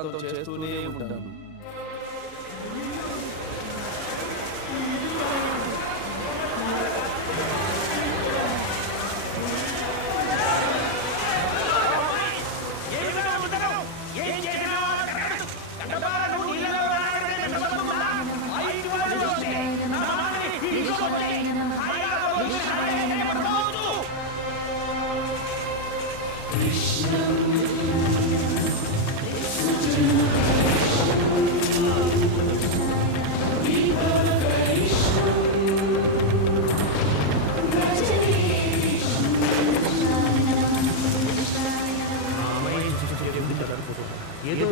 జీవితాంతం చేస్తూనే ఉంటాను. ఏదో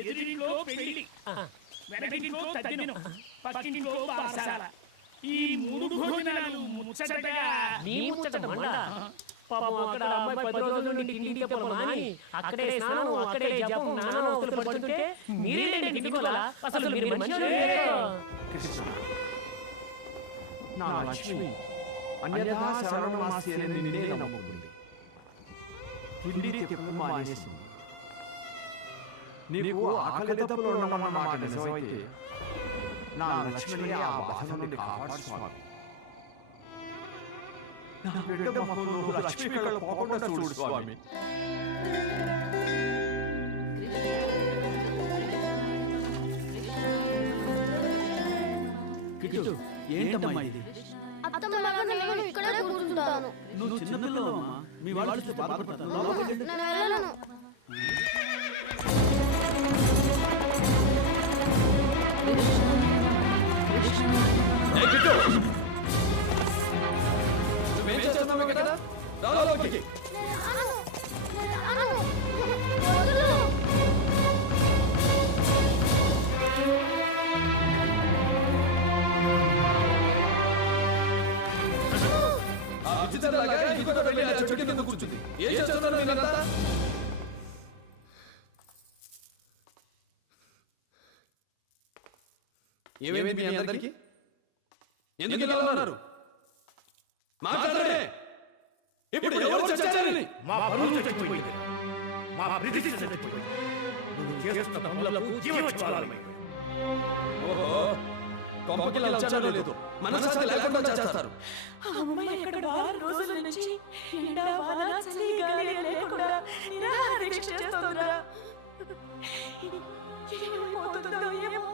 ఎదురింట్లో పెళ్లి, వెనకింట్లో తద్దినం, పక్కింట్లో బారసాల. ఈ మూడు భోజనాలు ముచ్చటగా నీ ముచ్చట మండ. పాపం అక్కడ అమ్మాయి 10 రోజుల నుండి తిండి చెప్పలు మాని అక్కడే స్నానం, అక్కడే జపం, నానా అవసరం పడుతుంటే మీరేంటి నిలుకోలా? అసలు మీరు మనుషులు కృష్ణ, నా లక్ష్మి అన్యథా శరణమాసి అని నిన్నే నమ్ముకుంది. తిండి తిప్పలు మానేసింది. నీకు ఆకలి దప్పులు ఉండమన్న మాట నిజమైతే నా లక్ష్మిని ఆ బాధ నుండి కాపాడు స్వామి. నా బిడ్డ మొహంలో లక్ష్మి కళ్ళు పోకుండా చూడు స్వామి. కిట్టు, ఏంటమ్మా ఇది? నువ్వు చిన్నపిల్లవమ్మా, మీ వాళ్ళు బాధపడతారు. నువ్వేం చేస్తున్నావు ఇక్కడ? రాలోకి. విచిత్రంలాగా ఇదిగో వెళ్ళి ఆ చెట్టు కింద కూర్చుంది. ఏం చేస్తున్నారు మీరంతా? ఏమైంది మీ అందరికి? ఎందుకు ఇలా ఉన్నారు? మాట్లాడండి. ఇప్పుడు ఎవరు చచ్చారని? మా పరువు చచ్చిపోయింది, మా బ్రిటిష్ చచ్చిపోయింది. నువ్వు చేస్తున్న పనులకు జీవోత్సవాలమై. ఓహో, కొంపకిలా వచ్చారో లేదో మనశ్శాంతి లేకుండా చేస్తారు. అమ్మాయి ఎక్కడ వారం రోజుల నుంచి ఎండా వాన చలి గాలి లేకుండా నిరాహారదీక్ష చేస్తోందిరా. ఏమవుతుందో ఏమో.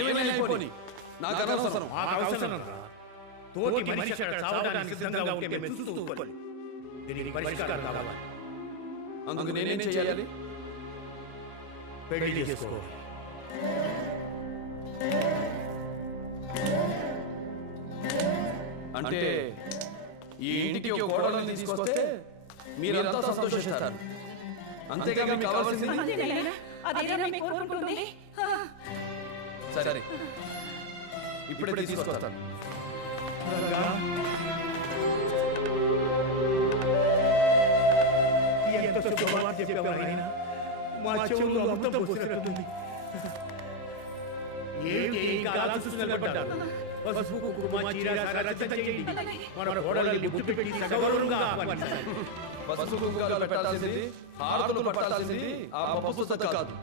ఏమైనా అయిపోని నాకు అనవసరం. తోటి మనిషి అక్కడ చావడానికి సిద్ధంగా ఉంటే మేము చూస్తూ ఊరుకోలేం. దీనికి పరిష్కారం కావాలి. అందుకు నేనేం చేయాలి? పెళ్లి చేసుకోవాలి. అంటే ఈ ఇంటికి ఒక కోడల్ని తీసుకొస్తే మీరంతా సంతోషిస్తారు. అంతేగా మీకు కావాల్సింది? సరే, ఇప్పుడే తీసుకొస్తాను. మా చెవులు అమృతం పోసినట్టుంది. ఏమిటి ఇంకా అలా చూస్తూ నిలబడ్డారు? పసుపు కుంకుమ చీర రచన చేయండి. మన కోడలిని ముద్దు పెట్టి సగౌరవంగా ఆహ్వానించాలి. పసుపు కుంకాలు పెట్టాల్సింది, హారతులు పట్టాల్సింది ఆ పప్పు సత్త కాదు,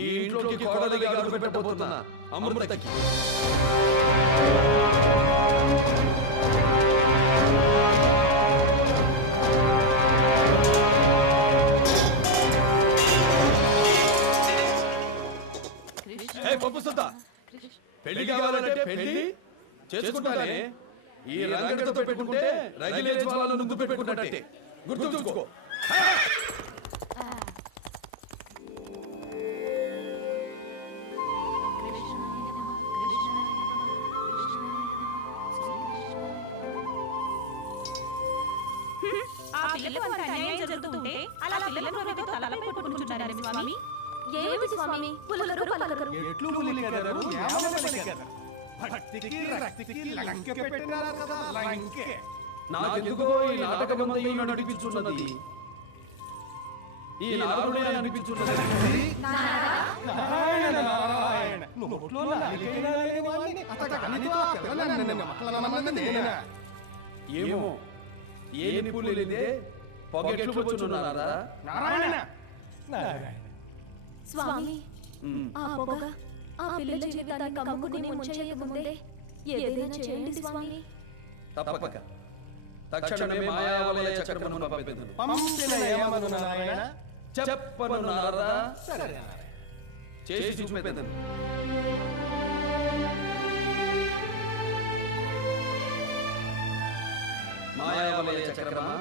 ఈ ఇంట్లోకి కోడలిగా అడుగు పెట్టబోతున్న అమృతకి. పప్పు సత్త, పెళ్లి కావాలంటే పెళ్లి చేసుకుంటానే. ఈ రంగడితో పెట్టుకుంటే రగిలే జ్వాలను ముందు పెట్టుకున్నట్టే గుర్తుంచుకో. పిల్లకు అంత అన్యాయం జరుగుతుంటే అలా పిల్లలు రోగతో తలపై కొట్టుకుంటున్నారా స్వామి? ఏమిటి స్వామి పులకరు పలకరు ఎట్లు పలికారు ఏమని పలికారు భక్తికి రక్తికి లంకె పెట్టినారు కదా లంకె నాకెందుకో ఈ నాటకమంతా ఈమె నడిపించున్నది. ఈ నారదుడే అనిపించున్నది. నారాయణ నారాయణ నోట్లో నాలికైనా లేని వాణ్ణి అతగానితో ఆ పిల్లలని మక్కలమన్నది నేనా? ఏమో ఏ నిప్పులు లేదే పొగెట్లు వచ్చున్నారా? నారాయణ నారాయణ స్వామి ఆ పొగ ఆ పిల్ల జీవితాన్ని కమ్ముకుని ముంచేయకముందే ఏదైనా చేయండి స్వామి. తప్పక తక్షణమే మాయావలయ చక్రమును పంపెదను. పంపిన ఏమను నారాయణ? చెప్పను నారదా, సరే నారాయణ. చేసి చూపెదను. మాయావలయ చక్రమా,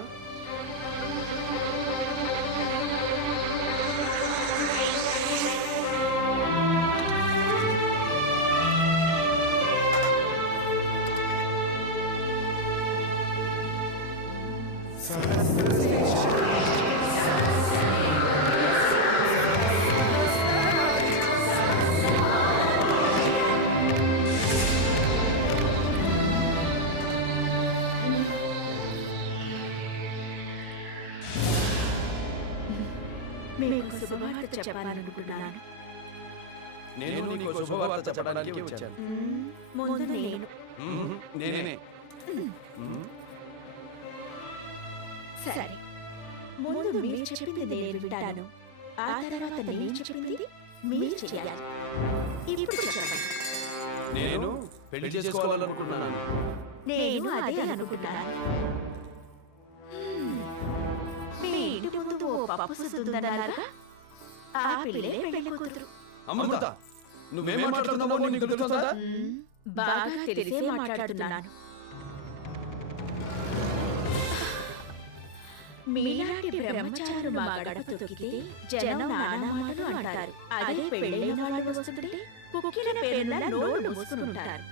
మీకు శుభవార్త చెప్పాలనుకున్నాను. నేను నీకు శుభవార్త చెప్పడానికి వచ్చాను. ముందు నేను నేనే. సరే ముందు మీరు చెప్పింది నేను వింటాను. ఆ తర్వాత నేను చెప్పింది మీరు చేయాలి. ఇప్పుడు చెప్పండి. నేను పెళ్లి చేసుకోవాలనుకున్నాను. నేను అదే అనుకున్నాను. మీ ఇంటి ముందు ఓ పప్పు సుద్దుందన్నారుగా, ఆ పిల్లే పెళ్లి కూతురు. అమృత, నువ్వేం మాట్లాడుతున్నావో నీకు తెలుస్తుందా? బాగా తెలిసే మాట్లాడుతున్నాను. మీలాంటి బ్రహ్మచారులు మా గడప తొక్కితే జనం నానా మాటలు అంటారు. అదే పెళ్ళైన వాళ్ళు వస్తుంటే కుక్కిన పేర్ల నోళ్ళు మూసుకుంటారు.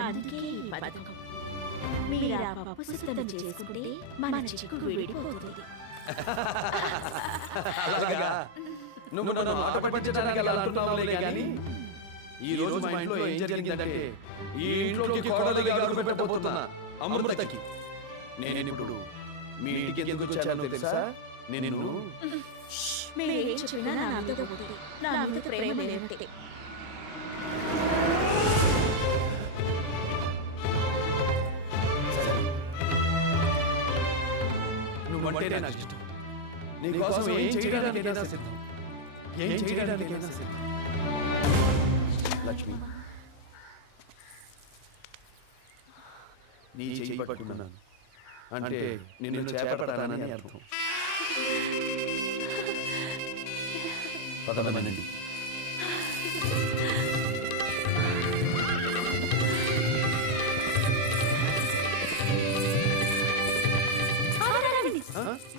అందుకే ఈ పథకం. మీరు ఆ పప్పు సిద్ధం చేసుకుంటే మన చిక్కు విడిపోతుంది. అలాగా నువ్వు నన్ను ఆట పట్టించడానికి అలా అంటున్నావులే కానీ ఈ రోజు మా ఇంట్లో ఏం జరిగిందంటే ఈ ఇంట్లోకి కోడలిగా అడుగు పెట్టబోతున్నా అమృతకి నేను ఇప్పుడు మీ ఇంటికి ఎందుకు వచ్చానో తెలుసా? నేను మీరేం చెప్పినా నా మీద ఉంది. నా మీద ప్రేమ లేనట్టే. నువ్వంటే నాకు ఇష్టం. నీకోసం ఏం చేయడానికైనా సిద్ధం. ఏం చేయడానికైనా సిద్ధం. లక్ష్మి, నీ చేయి పట్టుకున్నాను అంటే నిన్ను చేపడతానని అర్థం. పదమనండి.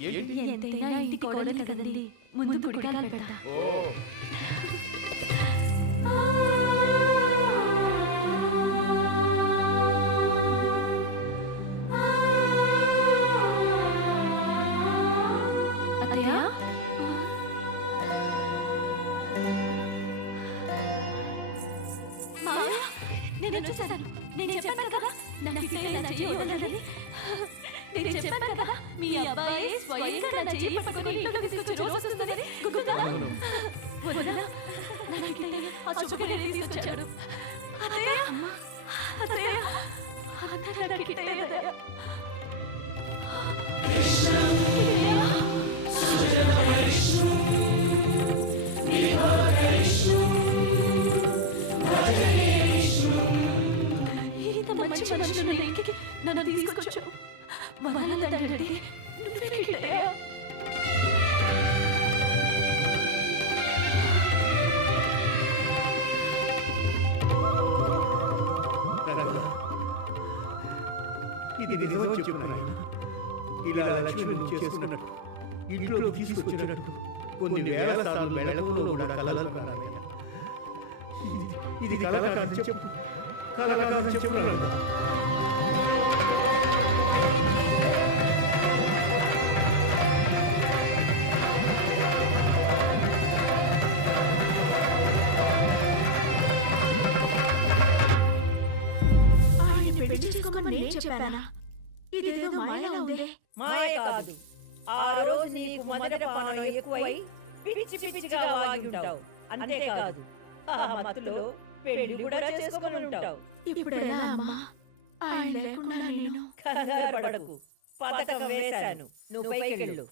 ఏంటి? ఎంతైనా ఇంటి కోడలు కదండి, ముందు పుడికాలు పెడతా. ఓ, అత్తయ్య, మావయ్య, నేను చూశాను. నేను చెప్పాను కదా నాకు ఇట్లే నా చెయ్యి వదలదని. నేను చెప్పాను కదా మీ అబ్బాయి స్వయంగా నా చెయ్యి పట్టుకొని ఇంట్లోకి తీసుకొచ్చి రోజు వస్తుందని. గుర్తుందా? వదలా, నాకు ఇట్లే ఆ శుభ్రని తీసుకొచ్చాడు. అత్తయ్య, అత్తయ్య, అంతా నాకు ఇట్లే అత్తయ్య. ఇంత మంచి మనుషులు ఇంటికి నన్ను తీసుకొచ్చావు. వదలదంటే నువ్వే కిట్టయ్యా. ఇది నిజమని చెప్పు నాయనా. ఇలా లక్ష్మిని చేసుకున్నట్టు ఇంట్లో తీసుకొచ్చినట్టు కొన్ని వేల సార్లు మెళకువలో కూడా కలలు కానాయన. ఇది కల కాదని చెప్పు, కల కాదని చెప్పు నాయనా. చెప్పానా? ఇదేదో మాయలా ఉందే. మాయ కాదు, ఆ రోజు నీకు మొదట పానం ఎక్కువై పిచ్చి పిచ్చిగా వాగుంటావు. అంతేకాదు, ఆ మత్తులో పెళ్లి కూడా చేసుకొని ఉంటావు. ఇప్పుడు ఎలా అమ్మా? ఆయన లేకుండా నేను కంగారు పడకు, పథకం వేశాను. నువ్వు పైకెళ్ళు.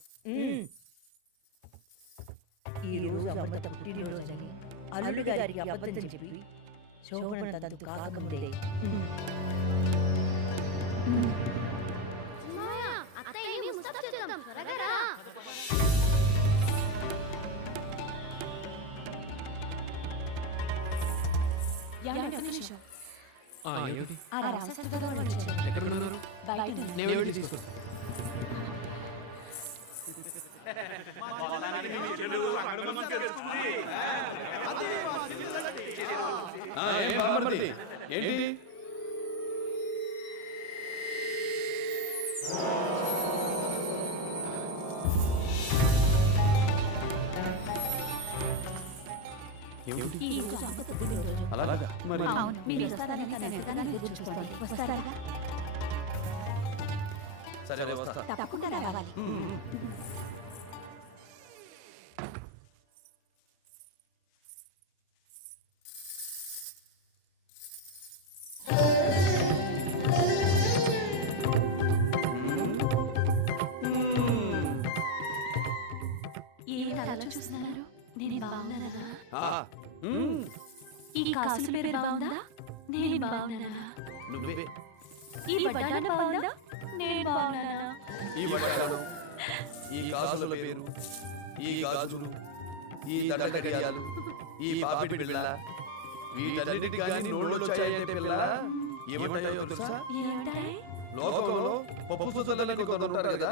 ఈ రోజు అమృత పుట్టినరోజని అల్లుడు గారికి అబద్ధం చెప్పి శోభన తంతు కాకముందే ఎక్కడ ఉన్నారు? నేను వెళ్ళి తీసుకొస్తాను. ఏం బామ్మర్ది? ఏంటి? అలాగా మరి సరే వస్తా. తప్పకుండా రావాలి. చూస్తున్నారు, నేను బాగున్నానా? ఈ కాసుల పేరు బాగుందా? నేను బాగున్నానా? నువ్వే ఈ బట్టాన బాగుందా? నేను బాగున్నానా? ఈ బట్టాలు, ఈ గాజుల పేరు, ఈ గాజులు, ఈ దండగడియాలు, ఈ పాపిడి పిల్ల, వీటన్నిటికి కానీ నోళ్ళు వచ్చాయంటే పిల్ల ఏమంటాయో తెలుసా? ఏమంటాయి? లోకంలో పప్పు సుద్దలని కొందరు ఉంటారు కదా,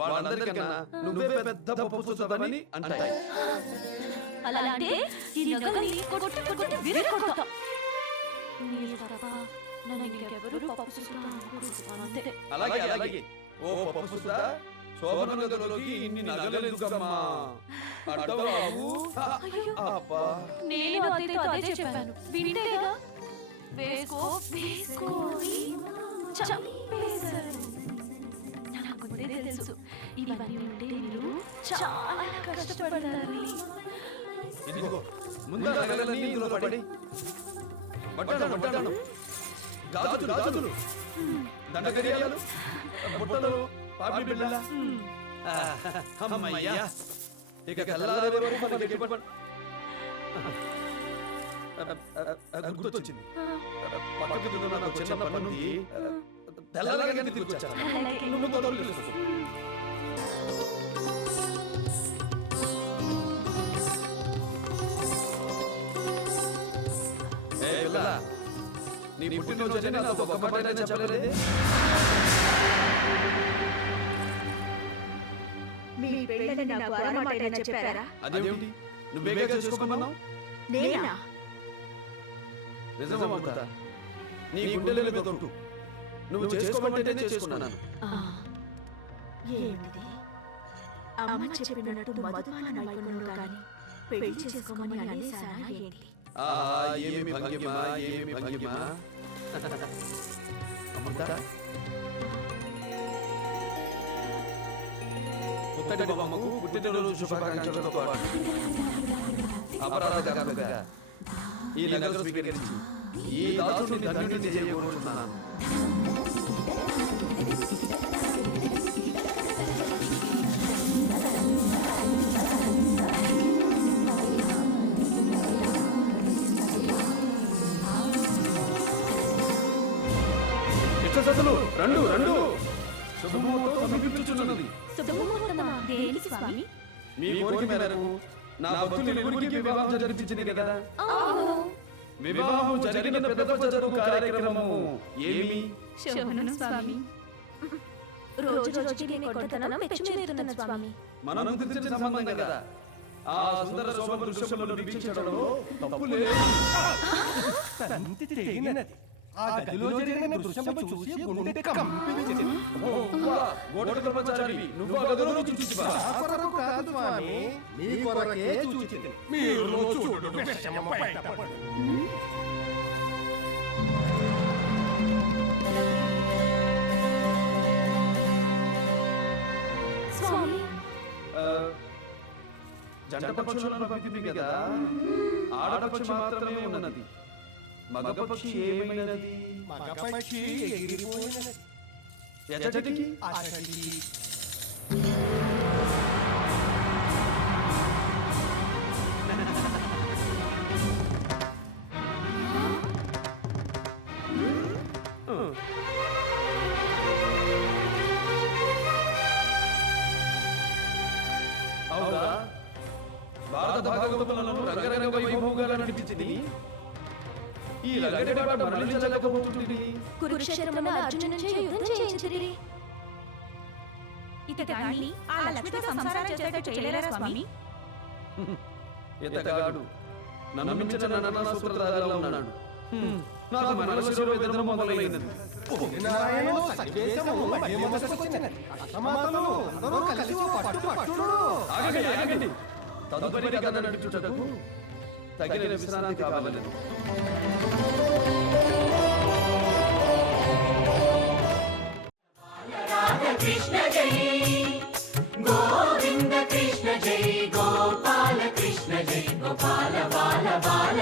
వాళ్ళందరికన్నా నువ్వే పెద్ద పప్పు సుద్దమని అంటాయి. అలా అంటే ఈ నగల్ని కొట్టి కొట్టి విరగొడతా. మీరు తప్ప నన్ను ఇంకెవరూ పప్పు సుద్దా అనుకోరు. అంతే. అలాగే అలాగే. ఓ పప్పు సుద్ద, శోభన గదిలోకి ఇన్ని నగలు ఎందుకమ్మా? అడ్డవావు. అబ్బా, నేను అతనితో అదే చెప్పాను. వింటేగా వేసుకో వేసుకోని చంపేశారు. నాకు ముందే తెలుసు ఇవన్నీ ఉంటే మీరు చాలా కష్టపడతారని. ఇదిగో ముందు నగలన్నీ ఇందులో పడి, బట్టాను బట్టాను, గాజులు గాజులు, దండగడియాలు, బుట్టలు, పాపిడి బిళ్ళ. అమ్మయ్యా, ఇక తెల్లారే వరకు మనకి ఎటువంటి గుర్తొచ్చింది. పక్కకు తిన్న నాకు చిన్న పనుంది, తెల్లగానే తిరిగి వచ్చాను. నువ్వు తోడు తెలుసు. నీ పుట్టినరోజు నాకు ఒక మాట చెప్పలేదే? మీ పెళ్ళని నాకు అరమాటైనా చెప్పారా? అదేమిటి, నువ్వేగా చేసుకోమన్నావు? నేనా? నిజమా? నీ గుండెల మీద తొట్టు, నువ్వు చేసుకోమంటేనే చేసుకున్నాను. ఏంటిది? అమ్మ చెప్పినట్టు మధుపాన నైపుణ్యం కానీ పెళ్లి చేసుకోమని అనేసానా ఏంటి? ఏమి భంగిమ, ఏమి భంగిమ. అమృత, పుత్తడి బొమ్మకు పుట్టినరోజు శుభాకాంక్షలతో పాటు అపరాధంగా ఈ నగలు స్వీకరించి ఈ దాసుని ధన్యుడిని చేయబోతున్నాను. రండు రండు, శుభముహూర్తం సమీపించుచున్నది. దేనికి స్వామి? మీ కోరిక మేరకు నా భక్తుని ఇరువురికి వివాహం జరిపించింది కదా. వివాహం జరిగిన పెద్ద జరుగు కార్యక్రమము ఏమి? శోభనం స్వామి. రోజు రోజుకి నీ కొడుతనం పెచ్చుమీరుతున్న స్వామి. మనం తెచ్చిన సంబంధం కదా. ఆ సుందర శోభ దృశ్యములను వీక్షించడంలో తప్పు లేదు. తంతి తెగినది. ఆ గదిలో జరిగిన దృశ్యము చూసి గుండె కంపించింది. గోడ కర్మచారివి, నువ్వు ఆ గదిలో చూచివా? నా కొరకు కాదు స్వామి, మీ కొరకే చూచితిని. మీరు చూడు విషయము బయటపడు. స్వామి జంట పక్షులను పంపింది కదా, ఆడపక్షి మాత్రమే ఉన్నది, మగపక్షి ఏమైనది? మగపక్షి ఎగిరిపోయినది. ఎచ్చటికి? అసటికి. అవునా? భారత భాగవతములను రంగరంగ వైభవంగా నడిపించింది. ఈ లంగడిపాట మరణించలేకపోతుంది. కురుక్షేత్రమున అర్జునునిచే యుద్ధం చేయించిరి. ఇతగాన్ని ఆ లక్ష్మితో సంసారం చేసేట్టు చేయలేరా స్వామి? ఎతగాడు నమ్మించిన నన్న సూత్రధారిలో ఉన్నాడు. నాకు మనసులో వేదన మొదలైనది. నారాయణో సన్నివేశము మధ్యమదశకొచ్చినది. అసమాతము అందరూ కలిసి ఓ పట్టు పట్టుడు. ఆగండి, ఆగండి. తదుపరి కథ నడుచుటకు తగిన విశ్రాంతి కావాలని. కృష్ణ జై గోవింద కృష్ణ జై గోపాల కృష్ణ జై గోపాల బాల బాల